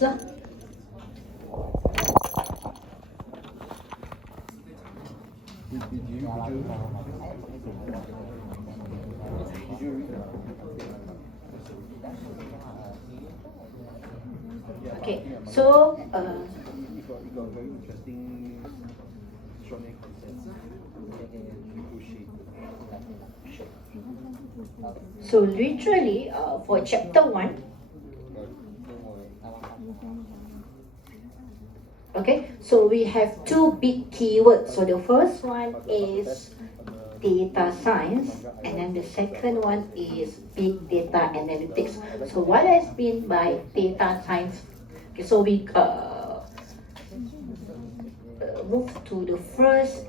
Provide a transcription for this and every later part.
lah. Okay, so so literally for chapter 1, okay, so we have two big keywords. So the first one is data science, and then the second one is big data analytics. So what has been by data science? Okay, so we move to the first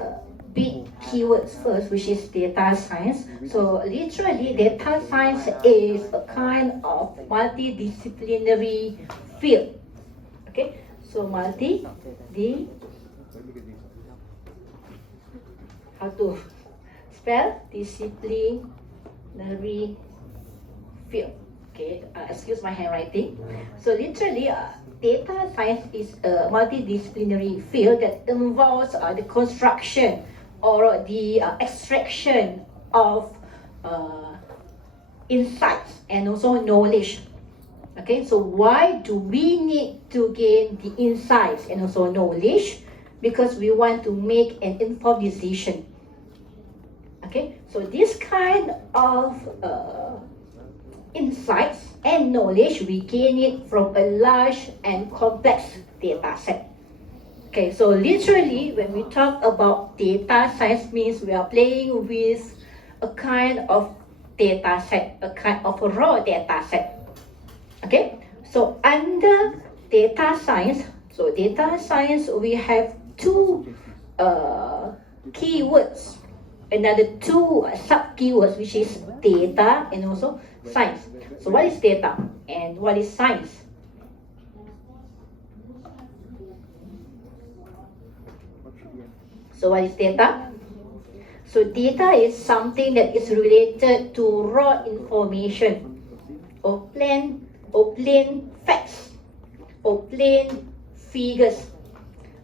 big keywords first, which is data science. So literally, data science is a kind of multidisciplinary field. Okay, so how to spell disciplinary field. Okay, excuse my handwriting. So literally, data science is a multidisciplinary field that involves the construction or the extraction of insights and also knowledge. Okay, so why do we need to gain the insights and also knowledge? Because we want to make an informed decision. Okay, so this kind of insights and knowledge, we gain it from a large and complex data set. Okay, so literally when we talk about data science means we are playing with a kind of data set, a kind of a raw data set. Okay, so under data science, we have two keywords, another two sub-keywords, which is data and also science. So what is data and what is science? So what is data? So data is something that is related to raw information or plain facts or plain figures.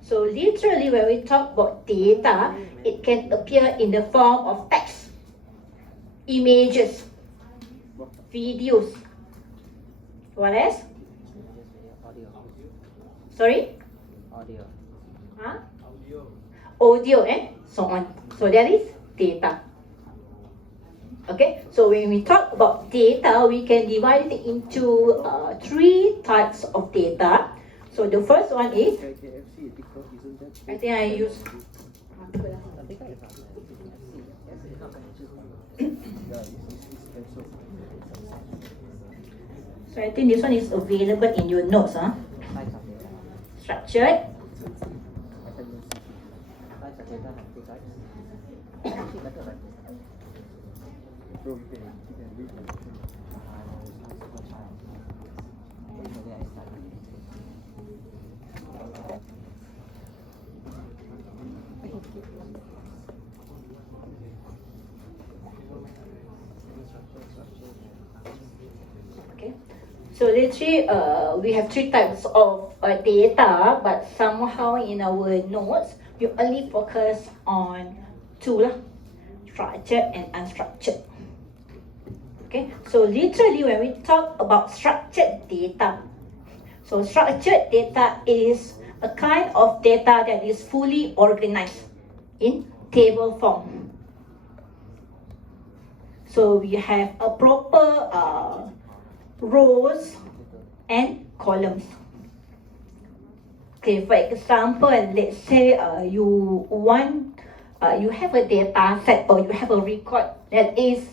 So literally when we talk about data, it can appear in the form of text, images, videos. What else? Sorry? Audio. Huh? Audio and so on. So that is data. Okay, so when we talk about data, we can divide it into three types of data. So the first one is, I think I use so I think this one is available in your notes, huh? Structured, okay. So literally, we have three types of data, but somehow in our notes, we only focus on two lah, structured and unstructured. Okay, so literally when we talk about structured data, so structured data is a kind of data that is fully organized in table form. So we have a proper rows and columns. Okay, for example, let's say you have a data set or you have a record that is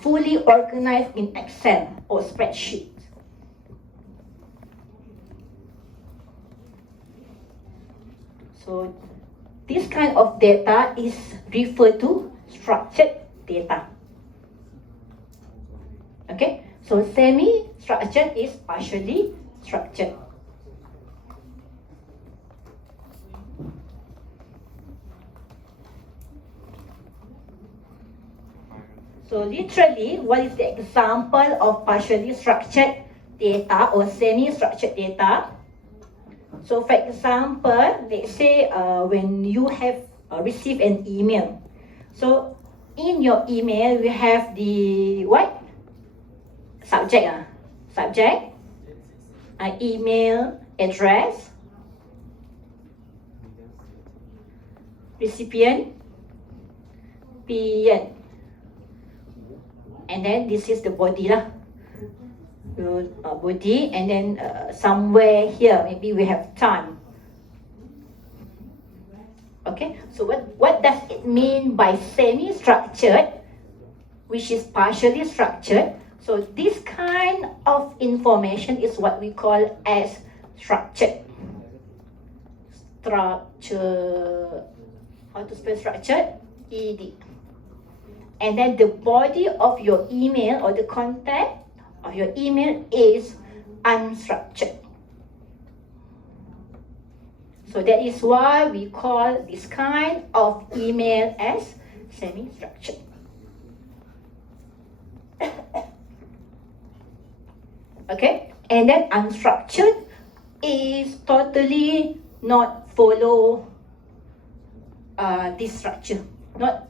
fully organized in Excel or spreadsheet. So this kind of data is referred to structured data. Okay, so semi-structured is partially structured. So literally, what is the example of partially structured data or semi-structured data. So for example, let's say when you have received an email. So in your email, we have the what? Subject. Subject, email address, recipient, and then this is the body lah. Body, and then somewhere here maybe we have time. Okay, so what does it mean by semi-structured, which is partially structured? So this kind of information is what we call as structured. Structure, how to spell structured? ED. And then the body of your email or the content of your email is unstructured. So that is why we call this kind of email as semi-structured. Okay, and then unstructured is totally not follow this structure, not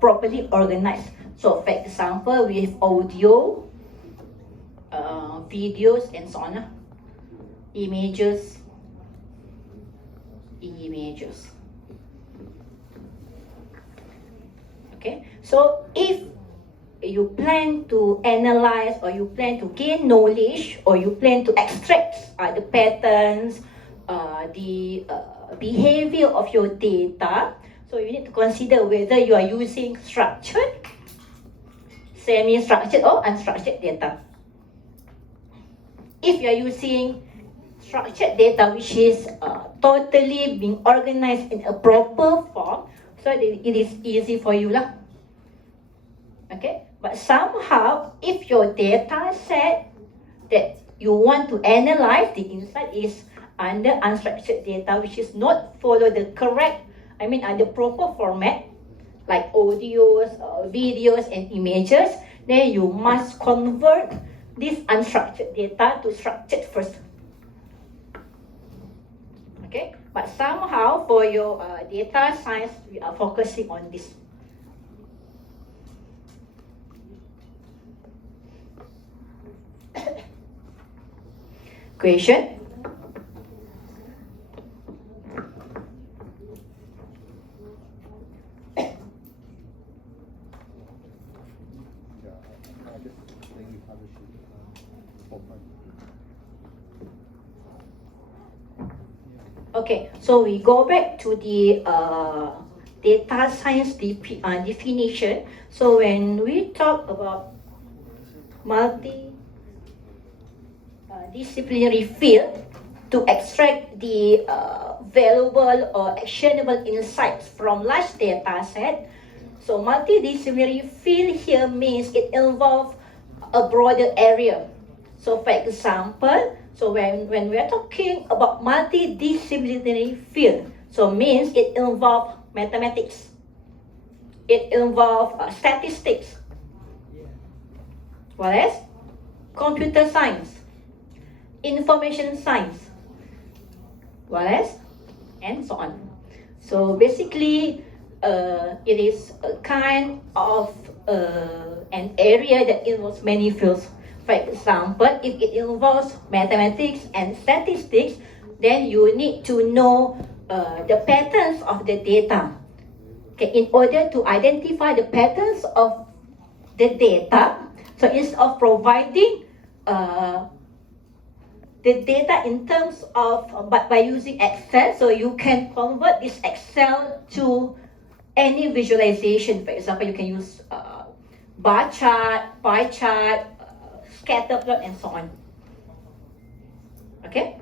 properly organized. So for example, we have audio, videos and so on, images. Okay, so if you plan to analyze or you plan to gain knowledge or you plan to extract the patterns, the behavior of your data, so you need to consider whether you are using structured, semi-structured or unstructured data. If you are using structured data, which is totally being organized in a proper form, so it is easy for you lah. Okay, but somehow if your data set that you want to analyze, the insight is under unstructured data, which is not follow the correct, the proper format, like audios, videos and images, then you must convert this unstructured data to structured first. Okay, but somehow for your data science, we are focusing on this. Question? Okay, so we go back to the data science definition. So when we talk about multidisciplinary field to extract the valuable or actionable insights from large data set, so multidisciplinary field here means it involves a broader area. So for example, so when we are talking about multidisciplinary field, so means it involves mathematics, it involves statistics, what else? Computer science, information science, what else? And so on. So basically, it is a kind of an area that involves many fields. For example, if it involves mathematics and statistics, then you need to know the patterns of the data. Okay, in order to identify the patterns of the data, so instead of providing the data in terms of, but by using Excel, so you can convert this Excel to any visualization. For example, you can use bar chart, pie chart, scatter plot and so on. Okay?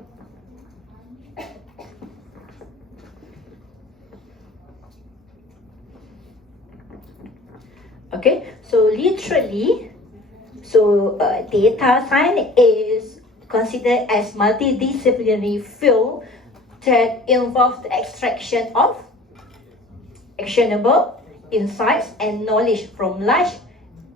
Okay, so literally, data science is considered as multidisciplinary field that involves the extraction of actionable insights and knowledge from large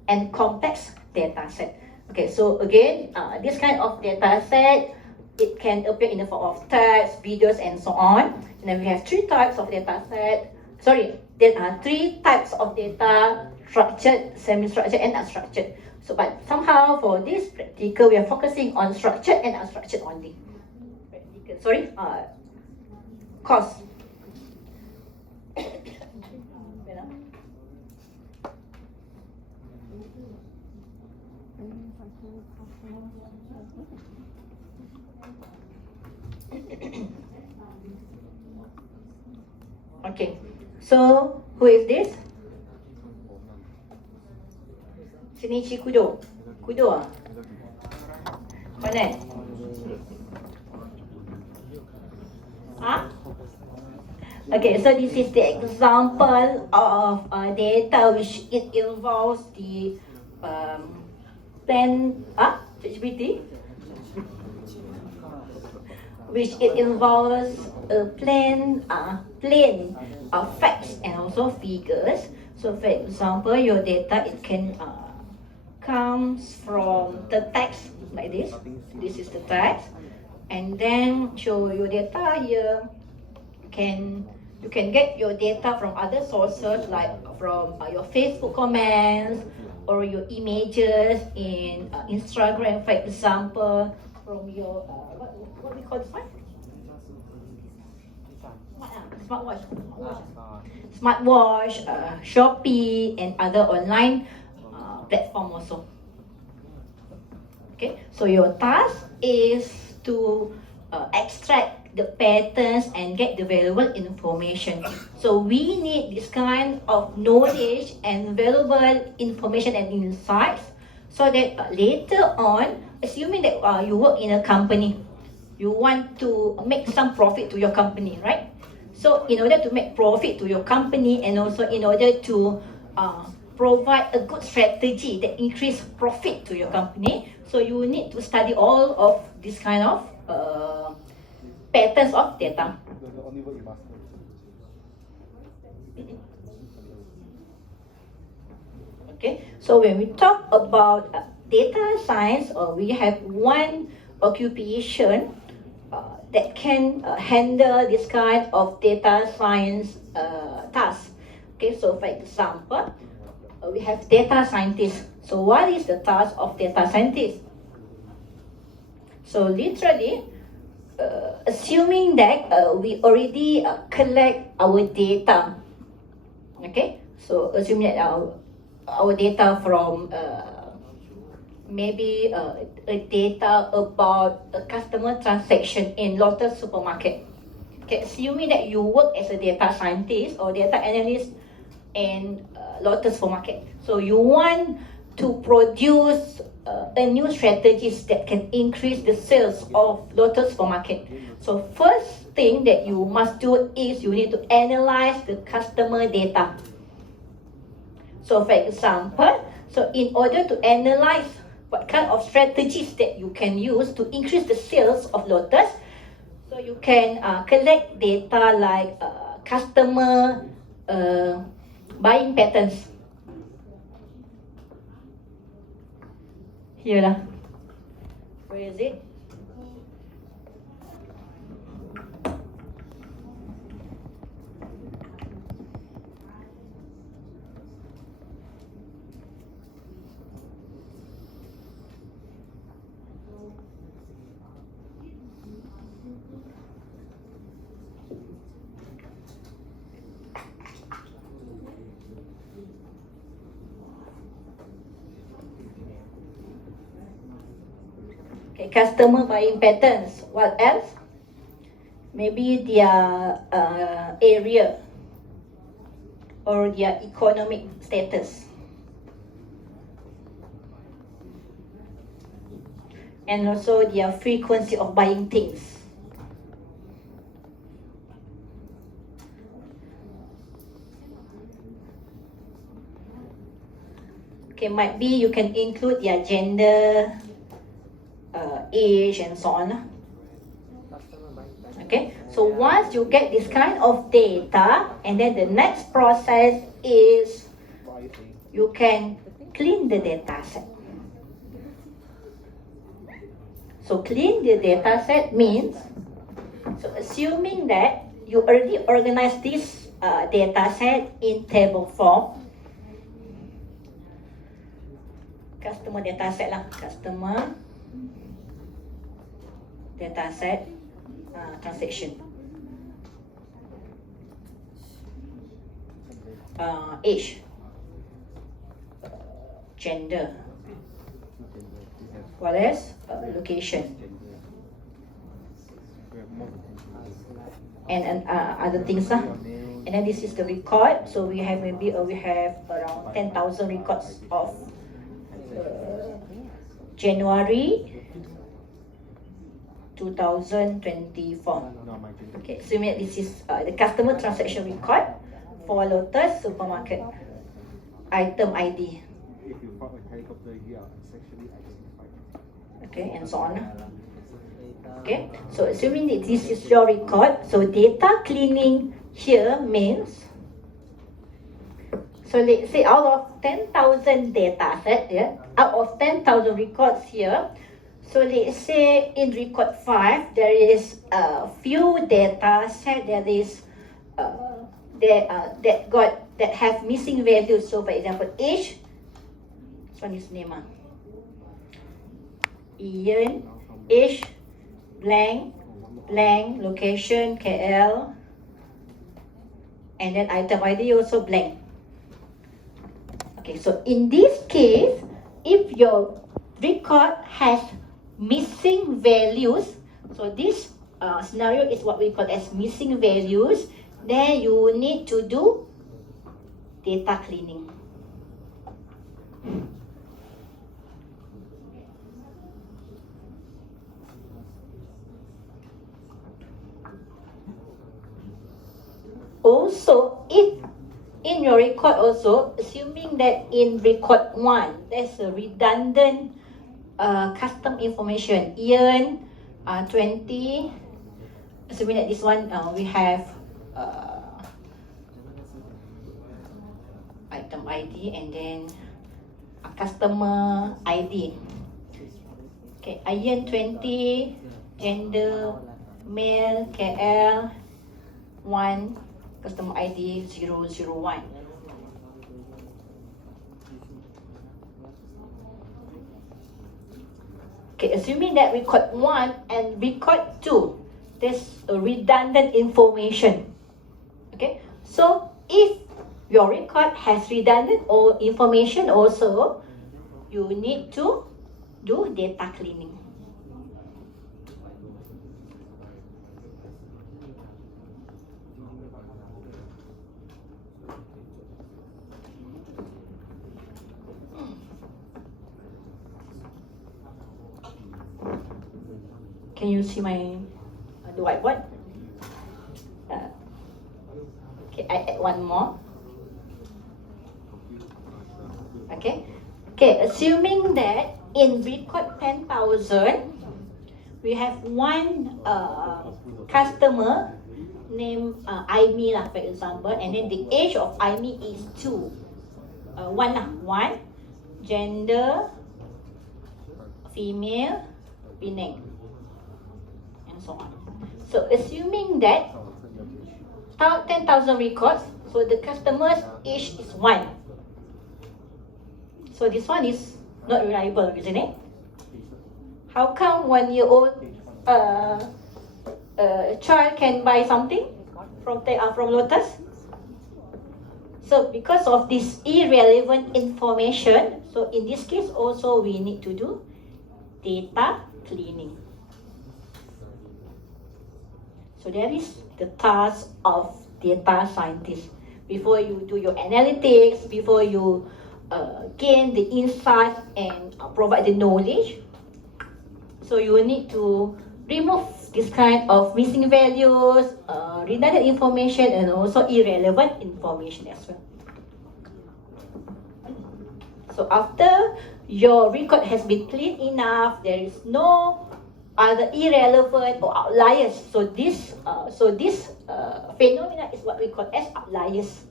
and complex data set. Okay, so again, this kind of data set, it can appear in the form of text, videos, and so on. And then we have three types of data set. Sorry, there are three types of data: structured, semi-structured, and unstructured. So, but somehow for this practical, we are focusing on structured and unstructured only. Practical, sorry, course. Okay, so who is this? Shinichi Kudo. Kudo ah? Mana? Huh? Okay, so this is the example of data which it involves the plan, ChatGPT, which it involves a plain facts and also figures. So for example, your data, it can comes from the text like this. This is the text, and then show your data here. You can get your data from other sources like from your Facebook comments or your images in Instagram, for example, from your what we call this one? Smartwatch. Smartwatch, Shopee, and other online platform also. Okay, so your task is to extract the patterns and get the valuable information. So we need this kind of knowledge and valuable information and insights so that later on, assuming that you work in a company, you want to make some profit to your company, right? So in order to make profit to your company and also in order to provide a good strategy that increase profit to your company, so you need to study all of this kind of patterns of data. Okay, so when we talk about data science, we have one occupation that can handle this kind of data science task. Okay, so for example, we have data scientists. So what is the task of data scientists? So literally, assuming that we already collect our data, okay? So assuming that our data from maybe a data about a customer transaction in Lotus supermarket. Okay, assuming that you work as a data scientist or data analyst in Lotus supermarket. So you want to produce a new strategies that can increase the sales of Lotus supermarket. So first thing that you must do is you need to analyze the customer data. So for example, so in order to analyze what kind of strategies that you can use to increase the sales of Lotus, so you can collect data like customer buying patterns. Here lah. Where is it? Okay, customer buying patterns. What else? Maybe their area or their economic status. And also their frequency of buying things. Okay, might be you can include their gender, age, and so on. Okay, so once you get this kind of data, and then the next process is you can clean the data set. So clean the data set means, so assuming that you already organize this data set in table form, customer data set lah, customer data set transaction. Age, gender, what else? Location, and other things lah. And then this is the record. So we have we have around 10,000 records of January 2024. Okay, so this is the customer transaction record for Lotus Supermarket. Item ID. Okay, and so on. Okay, so assuming that this is your record, so data cleaning here means, so let's say out of 10,000 data set, out of 10,000 records here, so let's say in record 5 there is a few data set that have missing values. So for example, age, this one is name, Ian, age, blank, location, KL, and then item ID also blank. Okay, so in this case, if your record has missing values, so this scenario is what we call as missing values, then you need to do data cleaning. Also, if in your record also, assuming that in record 1, there's a redundant custom information, Ian 20, assuming that this one we have item ID and then customer ID. Okay, Ian 20, gender, male, KL, 1, customer ID 001. Okay, assuming that record 1 and record 2, there's a redundant information. Okay, so if your record has redundant or information also, you need to do data cleaning. Can you see my the whiteboard? Okay, I add one more. Okay, assuming that in record 10,000, we have one customer named Aimi lah, for example, and then the age of Aimi is 2. One, gender, female, Penang, and so on. So assuming that 10,000 records, so the customer's age is 1. So this one is not reliable, isn't it? How come 1-year-old child can buy something from Lotus? So because of this irrelevant information, so in this case also we need to do data cleaning. So that is the task of data scientist. Before you do your analytics, before you gain the insight and provide the knowledge, so you need to remove this kind of missing values, redundant information, and also irrelevant information as well. So after your record has been clean enough, there is no other irrelevant or outliers. So this phenomena is what we call as outliers.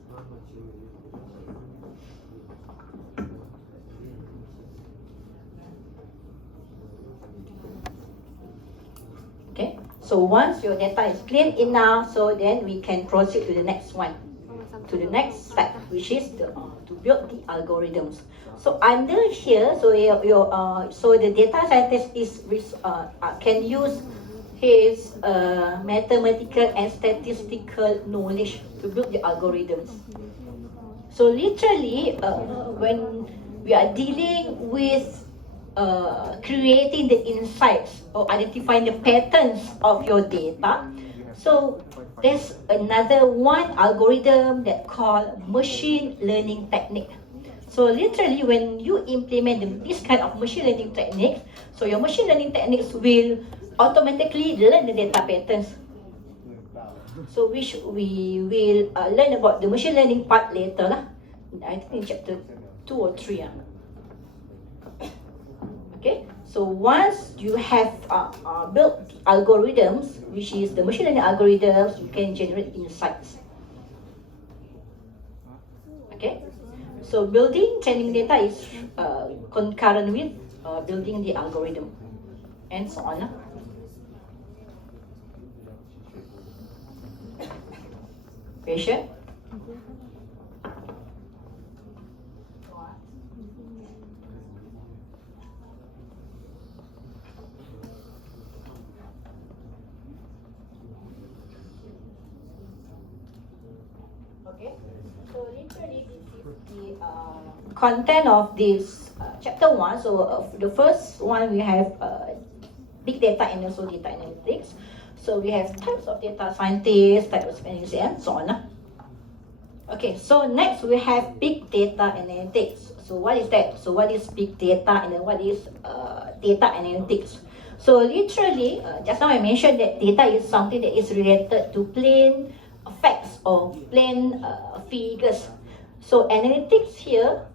So once your data is clean enough, so then we can proceed to the next one, to the next step, which is to build the algorithms. So under here, so so the data scientist can use his mathematical and statistical knowledge to build the algorithms. So literally, when we are dealing with creating the insights or identifying the patterns of your data, so there's another one algorithm that called machine learning technique. So literally, when you implement this kind of machine learning techniques, so your machine learning techniques will automatically learn the data patterns. So which we will learn about the machine learning part later lah. I think in chapter 2 or 3. Okay, so once you have built the algorithms, which is the machine learning algorithms, you can generate insights. Okay, so building training data is concurrent with building the algorithm, and so on. Patient? Okay, so literally this is the content of this chapter 1. So the first one we have big data and also data analytics. So we have types of data scientists, types of analysts, and so on. Okay, so next we have big data analytics. So what is that? So what is big data and then what is data analytics? So literally, just now I mentioned that data is something that is related to plain facts or plain figures. So analytics here,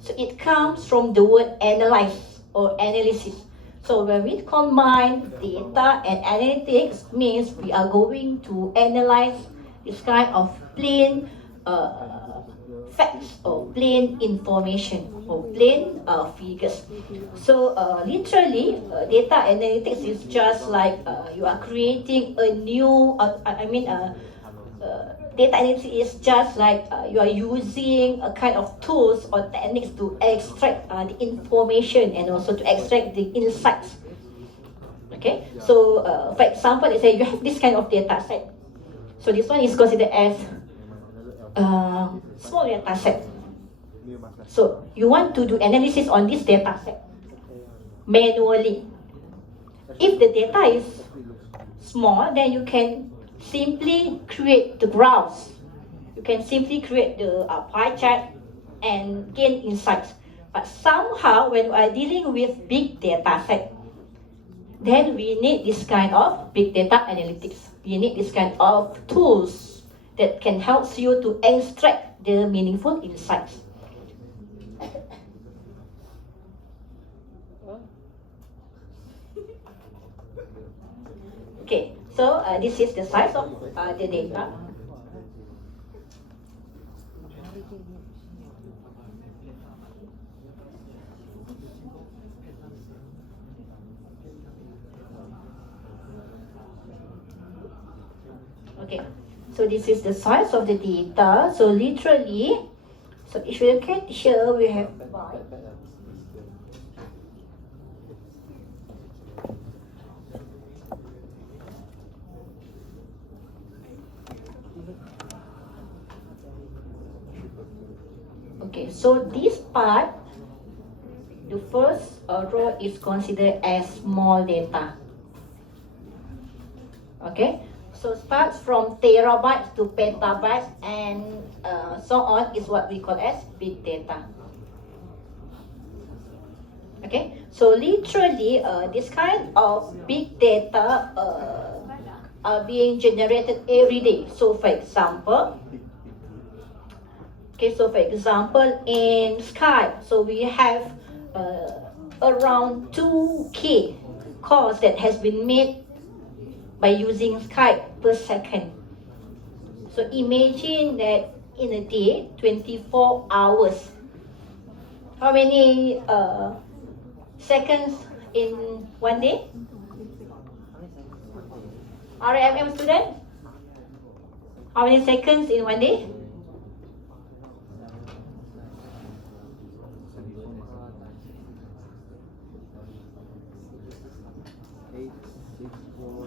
so it comes from the word analyze or analysis. So when we combine data and analytics, means we are going to analyze this kind of plain facts or plain information or plain figures. So literally, data analytics is just like you are creating a new, data analytics is just like you are using a kind of tools or techniques to extract the information and also to extract the insights. Okay, so for example, let's say you have this kind of data set. So this one is considered as small data set. So you want to do analysis on this data set manually. If the data is small, then you can simply create the graphs. You can simply create the pie chart and gain insights. But somehow, when we are dealing with big data set, then we need this kind of big data analytics. We need this kind of tools that can help you to extract the meaningful insights. Okay, so this is the size of the data. Okay, so this is the size of the data. So literally, so if you look at here, we have okay, so this part, the first row is considered as small data. Okay, so starts from terabytes to petabytes and so on is what we call as big data. Okay, so literally this kind of big data are being generated every day. So for example, okay, so for example in Skype, so we have around 2K calls that has been made by using Skype per second. So imagine that in a day, 24 hours, how many seconds in one day? RMM student? How many seconds in one day?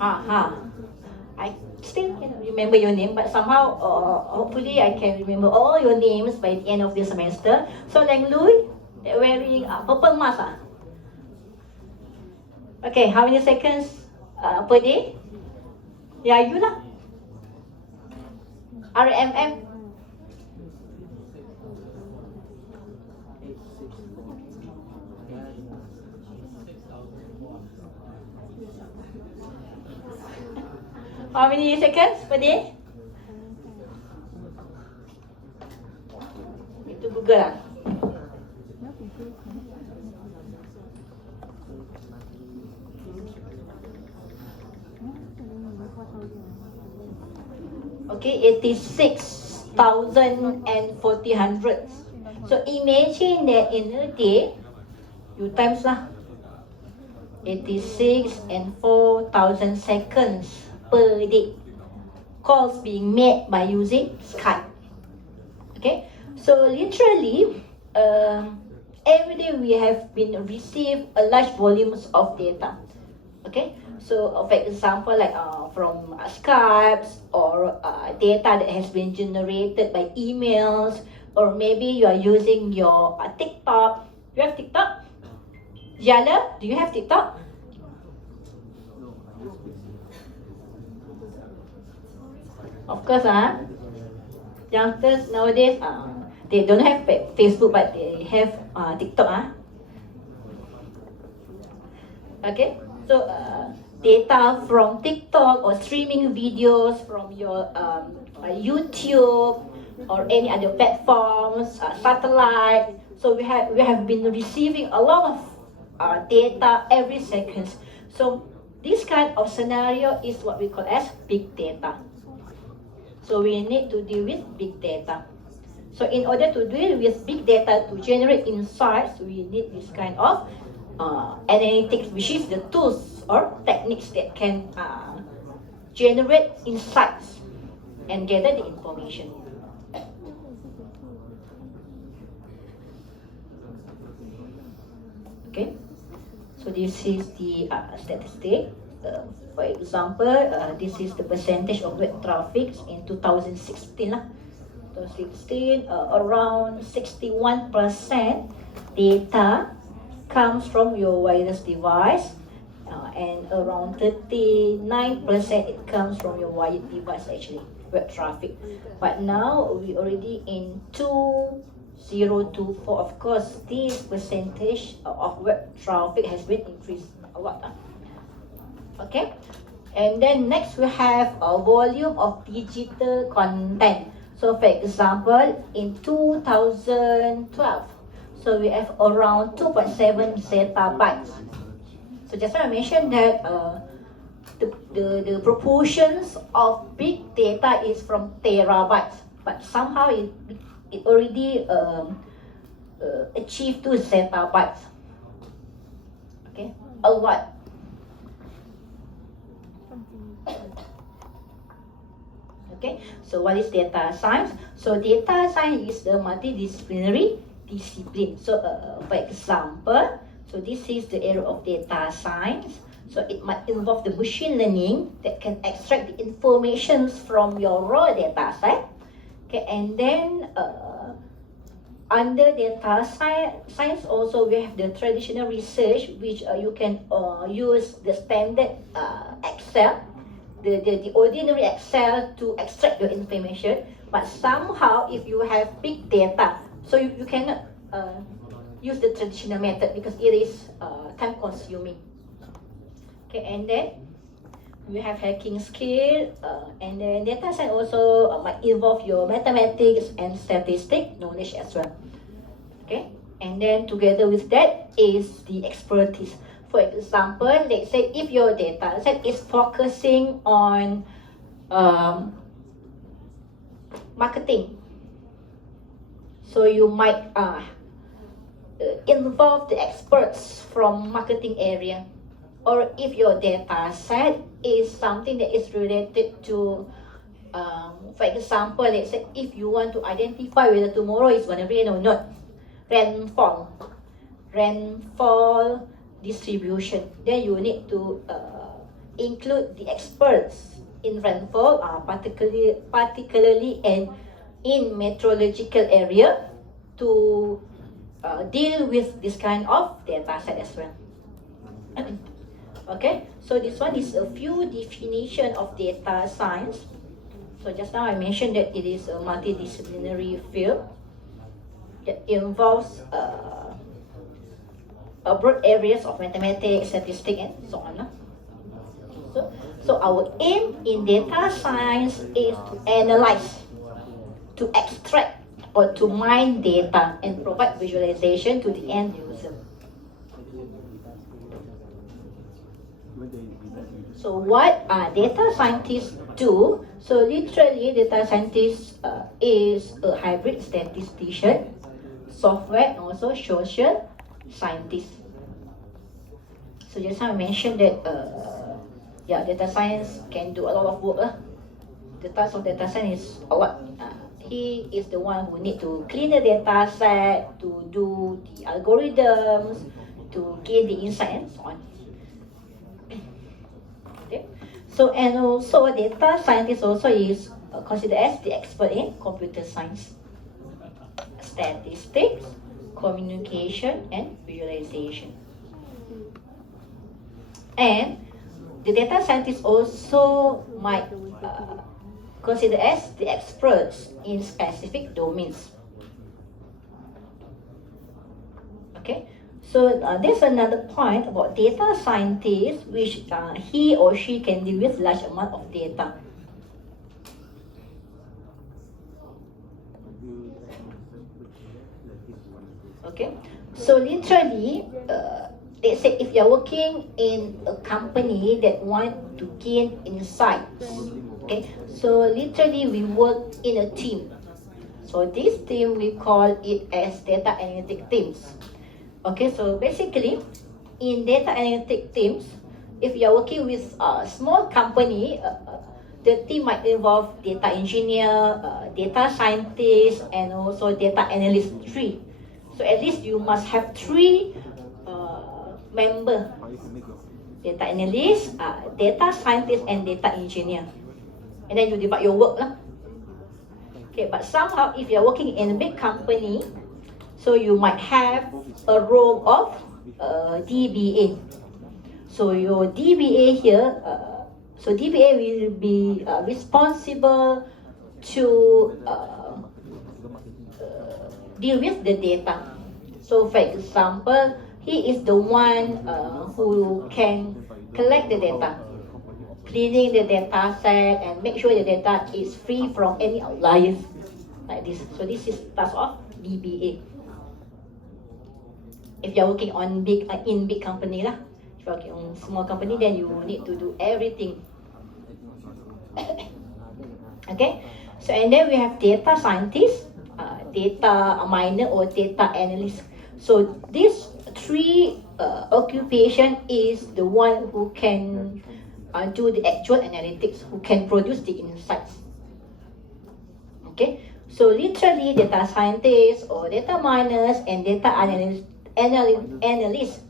I still cannot remember your name, but somehow, hopefully, I can remember all your names by the end of the semester. So, Lang Lui, wearing purple mask. Okay, how many seconds per day? Yeah, you lah. RMM. How many seconds per day? Itu Google lah. Okay, 86,000 and 40 hundreds. So imagine that in a day, you times lah 86 and 4,000 seconds per day. Calls being made by using Skype. Okay, so literally, every day we have been received a large volumes of data. Okay, so for example, like from Skype or data that has been generated by emails, or maybe you are using your TikTok. You have TikTok? Jala, do you have TikTok? Of course, youngsters nowadays, they don't have Facebook, but they have TikTok. Okay, so data from TikTok or streaming videos from your YouTube or any other platforms, satellite. So we have been receiving a lot of data every second. So this kind of scenario is what we call as big data. So we need to deal with big data. So in order to deal with big data to generate insights, we need this kind of analytics, which is the tools or techniques that can generate insights and gather the information. Okay, so this is the statistic. For example, this is the percentage of web traffic in 2016 lah. 2016, around 61% data comes from your wireless device, and around 39% it comes from your wired device, actually, web traffic. But now we already in 2024. Of course, this percentage of web traffic has been increased a lot. Okay, and then next we have a volume of digital content. So for example, in 2012, so we have around 2.7 zettabytes. So just now I mentioned that the proportions of big data is from terabytes, but somehow it already achieved 2 zettabytes. Okay, a lot. Okay, so what is data science? So data science is the multidisciplinary discipline. So for example, so this is the area of data science. So it might involve the machine learning that can extract the information from your raw data set. Okay, and then under data science also we have the traditional research, which you can use the standard Excel, the ordinary Excel to extract your information. But somehow if you have big data, so you cannot use the traditional method because it is time consuming. Okay, and then we have hacking skill, and then data science also might involve your mathematics and statistic knowledge as well. Okay, and then together with that is the expertise. For example, let's say if your data set is focusing on marketing, so you might involve the experts from marketing area, or if your data set is something that is related to, for example, let's say if you want to identify whether tomorrow is going to rain or not, rainfall distribution, then you need to include the experts in rainfall, particularly in meteorological area, to deal with this kind of data set as well. Okay, so this one is a few definition of data science. So just now I mentioned that it is a multidisciplinary field that involves broad areas of mathematics, statistics, and so on. So our aim in data science is to analyze, to extract, or to mine data and provide visualization to the end user. So what data scientists do? So literally, data scientist is a hybrid statistician, software, and also social scientist. So just now I mentioned that data science can do a lot of work. The task of data science is a lot. He is the one who need to clean the data set, to do the algorithms, to gain the insight, and so on. Okay. So and also data scientist also is considered as the expert in computer science, statistics, communication, and visualization. And the data scientist also might considered as the experts in specific domains. Okay, so there's another point about data scientist, which he or she can deal with large amount of data. Okay, so literally, let's say if you're working in a company that want to gain insights, okay, so literally we work in a team. So this team, we call it as data analytic teams. Okay, so basically in data analytic teams, if you're working with a small company, the team might involve data engineer, data scientist, and also data analyst 3. So at least you must have 3 member: data analyst, data scientist, and data engineer. And then you divide your work lah. Okay, but somehow if you're working in a big company, so you might have a role of DBA. So your DBA here, so DBA will be responsible to deal with the data. So for example, he is the one who can collect the data, cleaning the data set, and make sure the data is free from any outliers, like this. So this is task of DBA. If you're working on in big company lah. If you're working on small company, then you need to do everything. Okay, so and then we have data scientist, data miner, or data analyst. So this 3 occupation is the one who can do the actual analytics, who can produce the insights. Okay, so literally data scientists or data miners and data analyst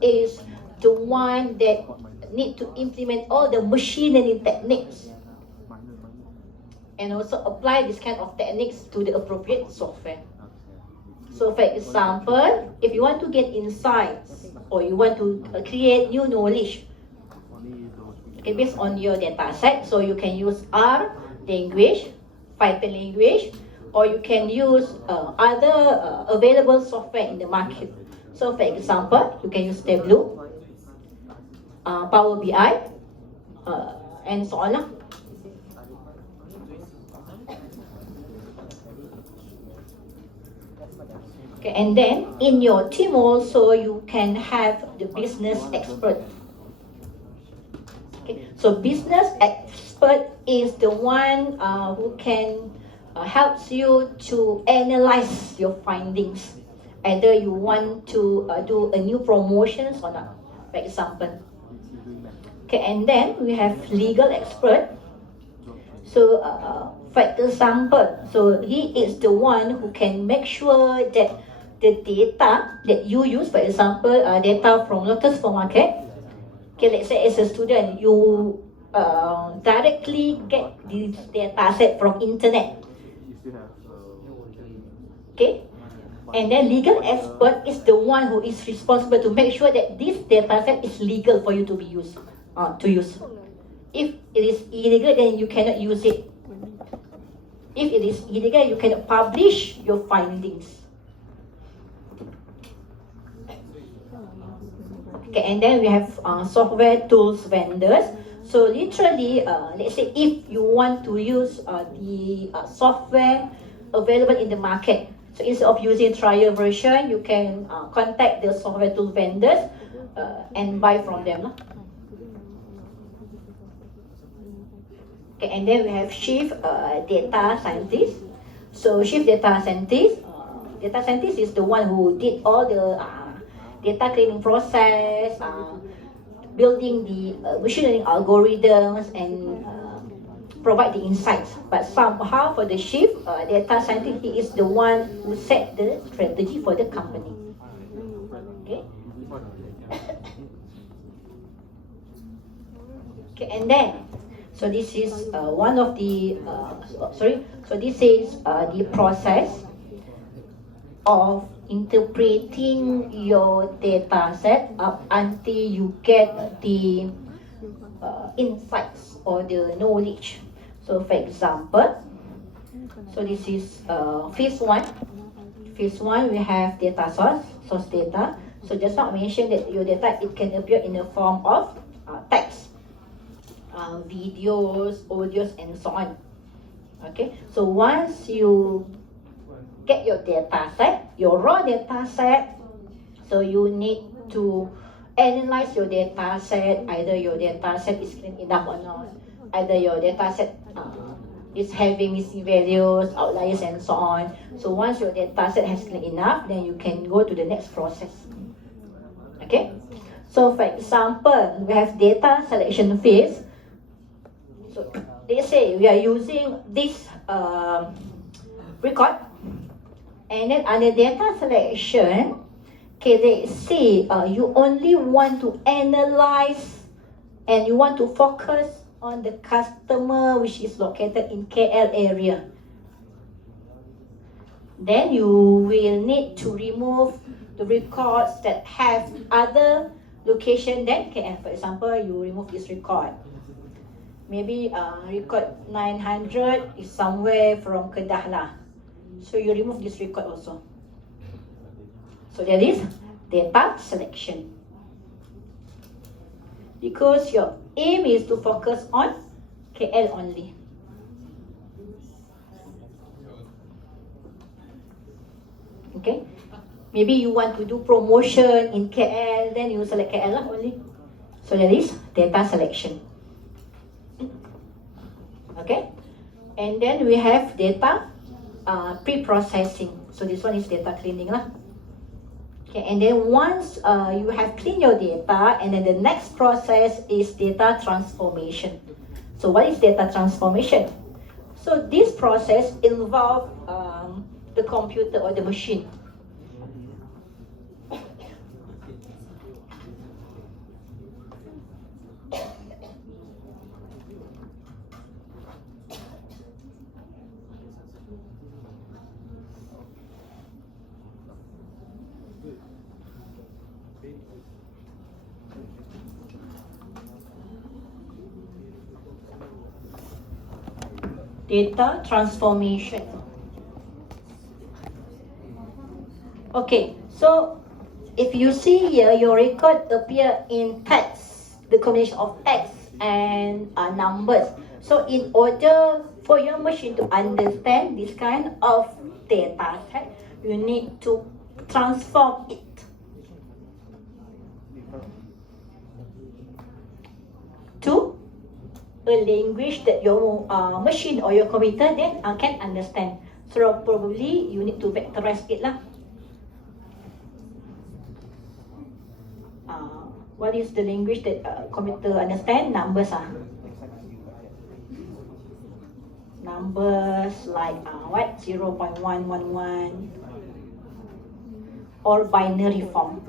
is the one that need to implement all the machine learning techniques and also apply this kind of techniques to the appropriate software. So for example, if you want to get insights or you want to create new knowledge, okay, based on your data set, so you can use R language, Python language, or you can use other available software in the market. So for example, you can use Tableau, Power BI, and so on. Okay, and then in your team also you can have the business expert. Okay, so business expert is the one who can helps you to analyze your findings, either you want to do a new promotions or not, for example. Okay, and then we have legal expert. So, for example, so he is the one who can make sure that the data that you use, for example, data from Lotus for market. Okay, let's say as a student, you directly get this data set from internet. Okay, and then legal expert is the one who is responsible to make sure that this data set is legal for you to be used, to use. If it is illegal, then you cannot use it. If it is illegal, you cannot publish your findings. Okay, and then we have software tools vendors. So literally, let's say if you want to use the software available in the market, so instead of using trial version, you can contact the software tool vendors and buy from them. Okay, and then we have chief data scientist. So chief data scientist is the one who did all the data cleaning process, building the machine learning algorithms, and provide the insights. But somehow for the chief data scientist, he is the one who set the strategy for the company. Okay. Okay, and then so this is one of the So this is the process of interpreting your data set up until you get the insights or the knowledge. So for example, so this is phase one. Phase one, we have data source data. So just now I mentioned that your data, it can appear in the form of text, videos, audios, and so on. Okay, so once you get your data set, your raw data set, so you need to analyze your data set. Either your data set is clean enough or not, either your data set is having missing values, outliers, and so on. So once your data set has clean enough, then you can go to the next process. Okay, so for example, we have data selection phase. So let's say we are using this record, and then under data selection, okay, let's say you only want to analyze and you want to focus on the customer which is located in KL area. Then you will need to remove the records that have other location than KL. For example, you remove this record. Maybe record 900 is somewhere from Kedah lah. So you remove this record also. So that is data selection. Because your aim is to focus on KL only. Okay? Maybe you want to do promotion in KL, then you select KL lah only. So that is data selection. Okay? And then we have data pre-processing. So this one is data cleaning lah. Okay, and then once you have cleaned your data, and then the next process is data transformation. So what is data transformation? So this process involves the computer or the machine. Data transformation. Okay, so if you see here, your record appear in text, the combination of text and numbers. So in order for your machine to understand this kind of data set, you need to transform it. To a language that your machine or your computer then can understand. So probably you need to vectorize it lah. What is the language that computer understand? Numbers. Numbers like what? 0.111 or binary form.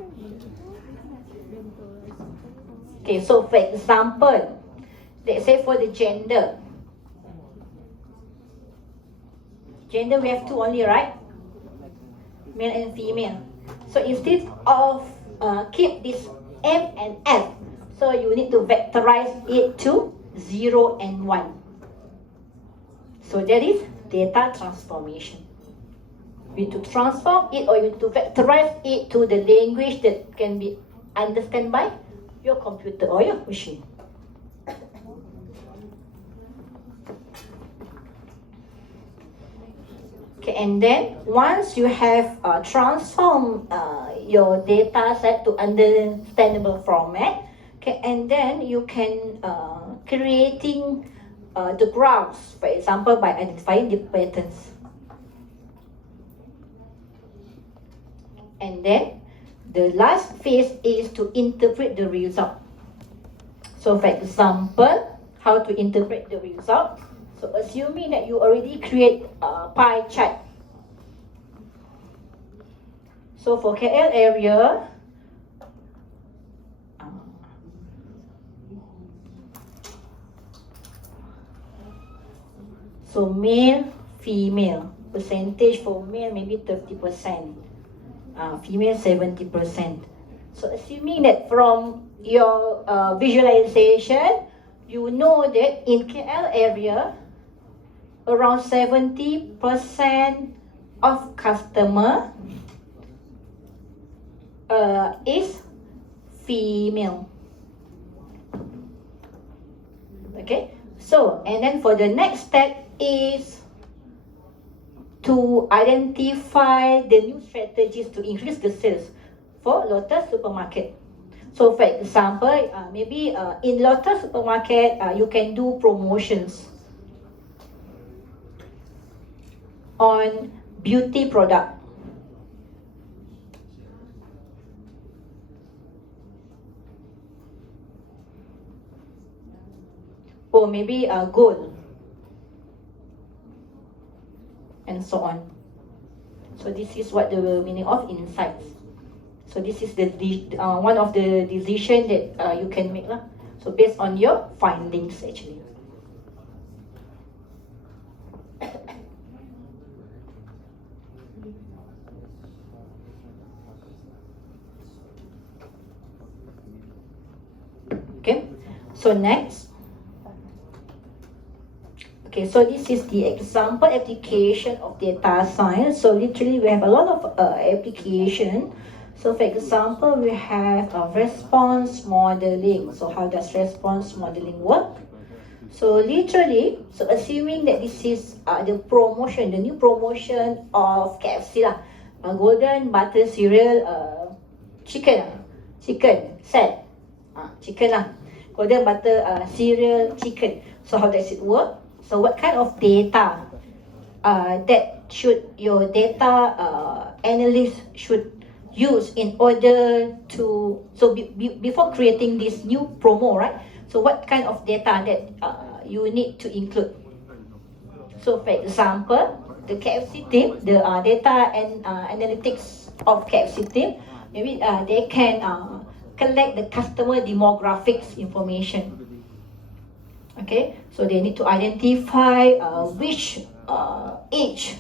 Okay, so for example, let's say for the gender. Gender we have two only, right? Male and female. So instead of keep this M and F, so you need to vectorize it to 0 and 1. So that is data transformation. You need to transform it or you need to vectorize it to the language that can be understood by your computer or your machine. Okay, and then once you have transformed your data set to understandable format, okay, and then you can creating the graphs, for example, by identifying the patterns. And then the last phase is to interpret the result. So for example, how to interpret the result? So assuming that you already create a pie chart. So for KL area, so male, female, percentage for male maybe 30%, female 70%. So assuming that from your visualization, you know that in KL area, around 70% of customer is female. Okay, so and then for the next step is to identify the new strategies to increase the sales for Lotus Supermarket. So for example, maybe in Lotus Supermarket, you can do promotions on beauty product. Or maybe gold, and so on. So this is what the meaning of insights. So this is the one of the decision that you can make lah. So based on your findings actually. Okay, so next. Okay, so this is the example application of data science. So literally we have a lot of application. So for example, we have response modeling. So how does response modeling work? So literally, so assuming that this is the promotion, the new promotion of KFC lah, golden butter cereal chicken set, chicken lah, golden butter cereal chicken. So how does it work? So what kind of data that should your data analyst should use in order to, so before creating this new promo, right? So what kind of data that you need to include? So for example, the KFC team, the data and analytics of KFC team, maybe they can collect the customer demographics information. Okay, so they need to identify which age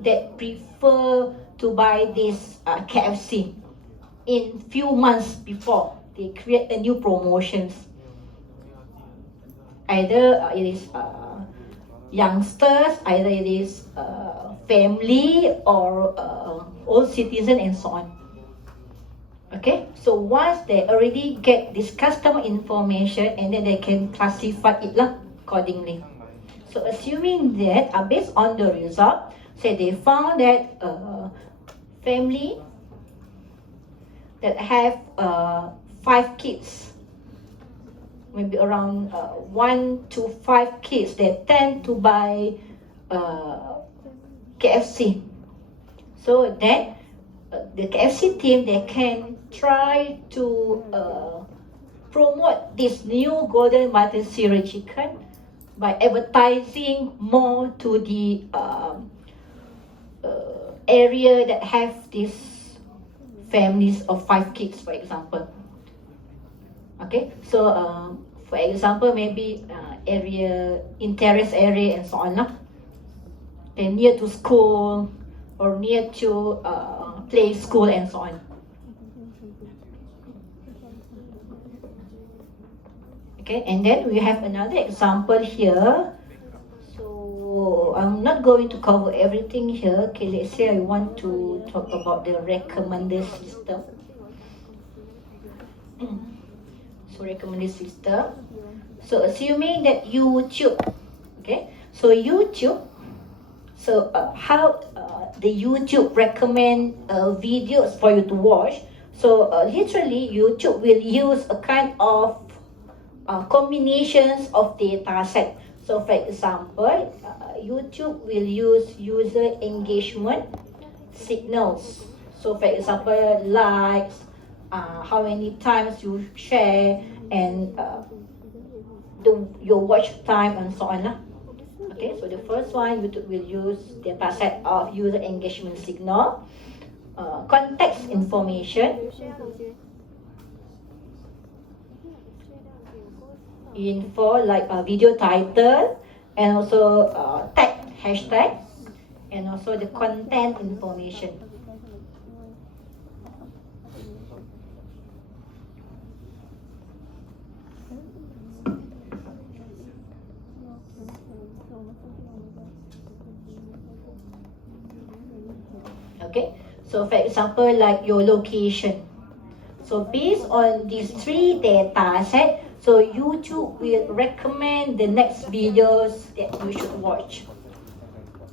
that prefer to buy this KFC in few months before they create a new promotions. Either it is youngsters, either it is family or old citizen and so on. Okay, so once they already get this customer information, and then they can classify it accordingly. So assuming that based on the result, say they found that family that have 5 kids, maybe around 1 to 5 kids, they tend to buy KFC. So then the KFC team, they can try to promote this new golden mutton cereal chicken by advertising more to the area that have these families of 5 kids, for example. Okay, so for example, maybe area in terrace area and so on, and near to school or near to play school and so on. Okay, and then we have another example here. So I'm not going to cover everything here. Okay, let's say I want to talk about the recommender system. So recommender system. So assuming that YouTube, okay, so YouTube, so how the YouTube recommend videos for you to watch. So literally YouTube will use a kind of combinations of data set. So for example, YouTube will use user engagement signals. So for example, likes, how many times you share, and your watch time and so on. Okay, so the first one, YouTube will use data set of user engagement signal, context information, info like video title, and also tag hashtag, and also the content information. Okay, so for example, like your location. So based on these 3 data set, so YouTube will recommend the next videos that you should watch.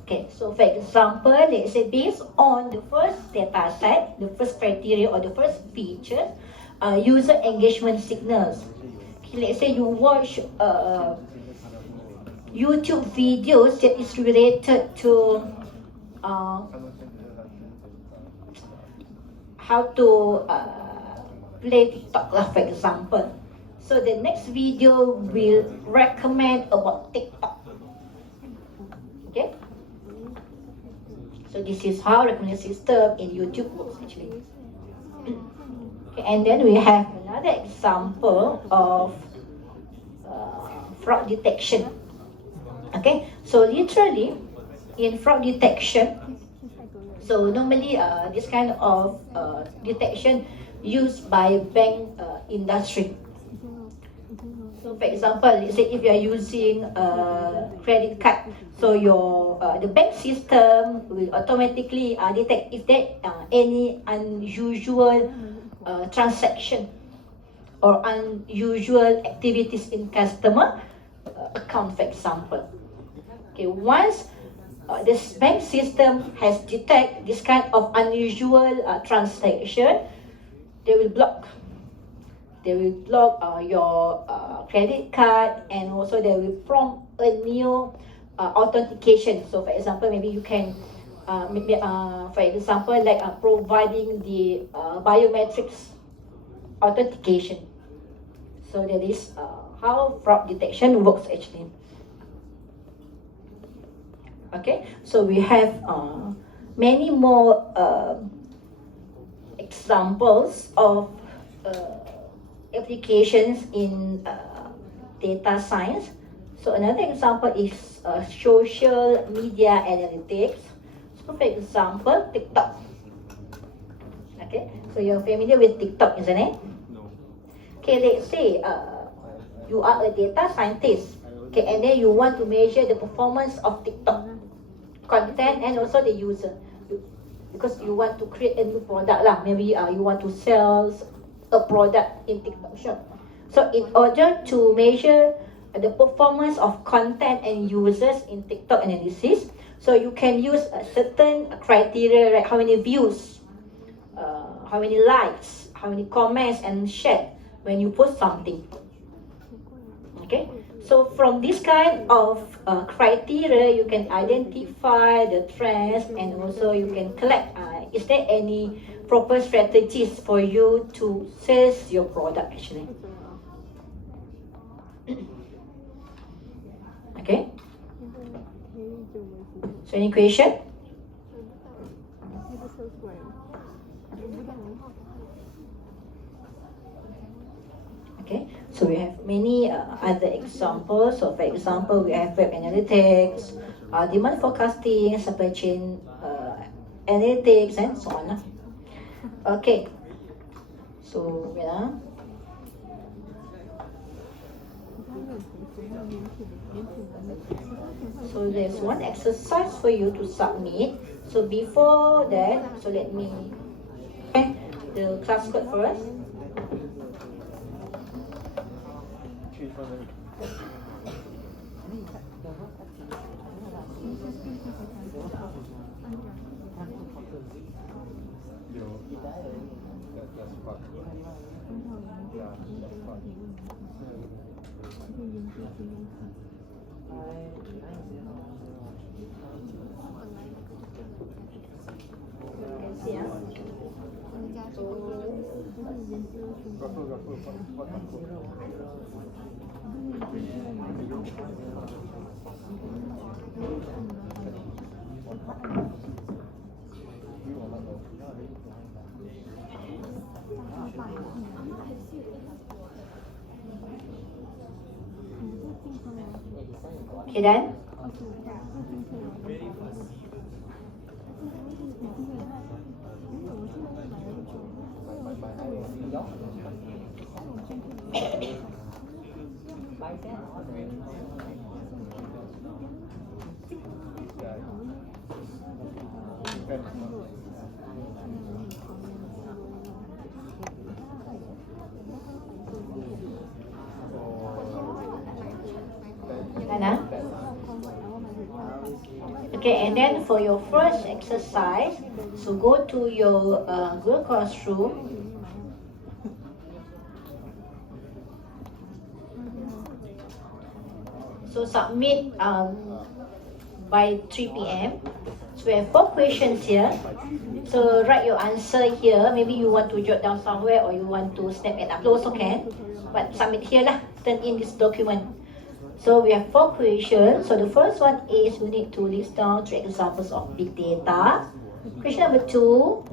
Okay, so for example, let's say based on the first data set, the first criteria or the first feature, user engagement signals. Okay, let's say you watch YouTube videos that is related to how to play TikTok lah, for example. So the next video will recommend about TikTok. Okay. So this is how recommendation system in YouTube works actually. Okay, and then we have another example of fraud detection. Okay, so literally in fraud detection, so normally this kind of detection used by bank industry. So for example, let's say if you are using a credit card, so your the bank system will automatically detect if there any unusual transaction or unusual activities in customer account, for example. Okay, once this bank system has detected this kind of unusual transaction, they will block. They will block your credit card, and also they will prompt a new authentication. So for example, maybe you can, for example, like providing the biometrics authentication. So that is how fraud detection works actually. Okay, so we have many more examples of applications in data science. So another example is social media analytics. So for example, TikTok. Okay, so you're familiar with TikTok, isn't it? No. Okay, let's say you are a data scientist. Okay, and then you want to measure the performance of TikTok content and also the user, because you want to create a new product lah. Maybe you want to sell a product in TikTok shop. So in order to measure the performance of content and users in TikTok analysis, so you can use a certain criteria, like how many views, how many likes, how many comments and share when you post something. Okay, so from this kind of criteria, you can identify the trends, and also you can collect is there any proper strategies for you to sell your product actually. Okay? So any question? Okay, so we have many other examples. So for example, we have web analytics, demand forecasting, supply chain analytics, and so on. Okay, so so there's one exercise for you to submit. So before that, so let me the class code first. Okay, done? Done, Okay, and then for your first exercise, so go to your Google Classroom. So submit by 3 p.m. So we have 4 questions here. So write your answer here. Maybe you want to jot down somewhere or you want to snap and upload also can. But submit here lah. Turn in this document. So we have 4 questions. So the first one is we need to list down 3 examples of big data. Question number 2,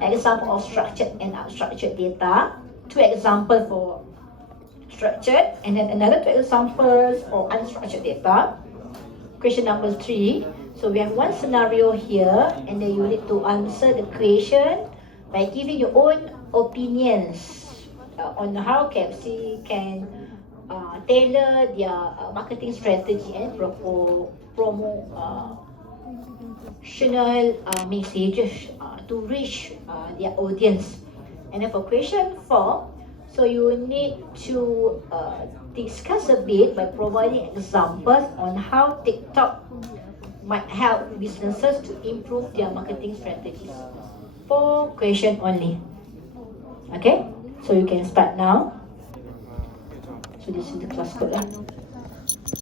example of structured and unstructured data. 2 examples for structured and then another 2 examples for unstructured data. Question number 3, so we have one scenario here and then you need to answer the question by giving your own opinions on how KFC can tailor their marketing strategy and promotional messages to reach their audience. And then for question 4, so you need to discuss a bit by providing examples on how TikTok might help businesses to improve their marketing strategies. 4 questions only. Okay, so you can start now. So this is the class code.